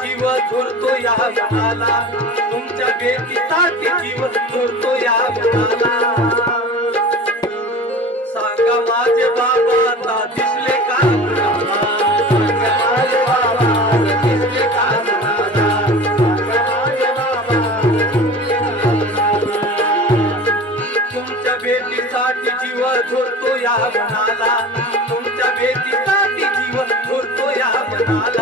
जीव झोरतो या विठाला तुमच्या बेटीसाठी जीव झोरतो या विठाला सांगा माझे बाबा आता दिसले का तुमच्या बेटीसाठी जीव झोरतो या मनाला.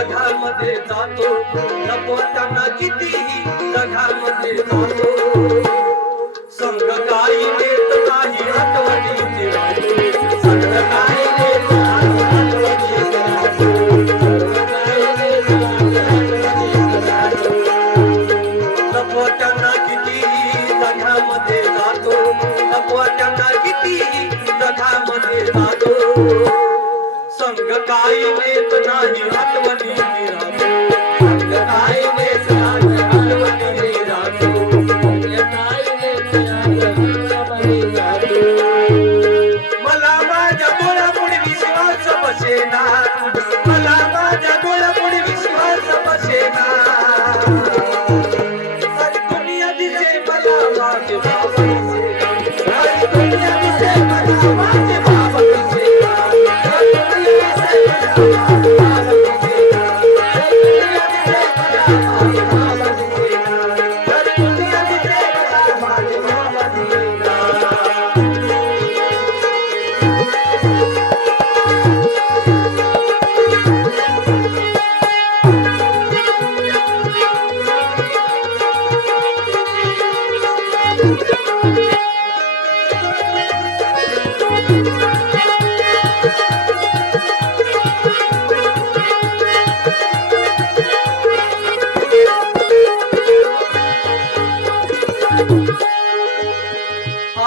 जगामध्ये जातो. नको त्यांना कितीही जगामध्ये जातो. संग काही देत नाही आठवणी संग काही देत नाही Thank you.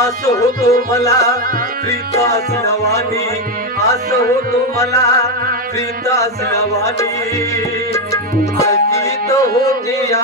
आस होतो मला प्रीतास नवानी आस होतो मला प्रीतास नवानी अगीत होते या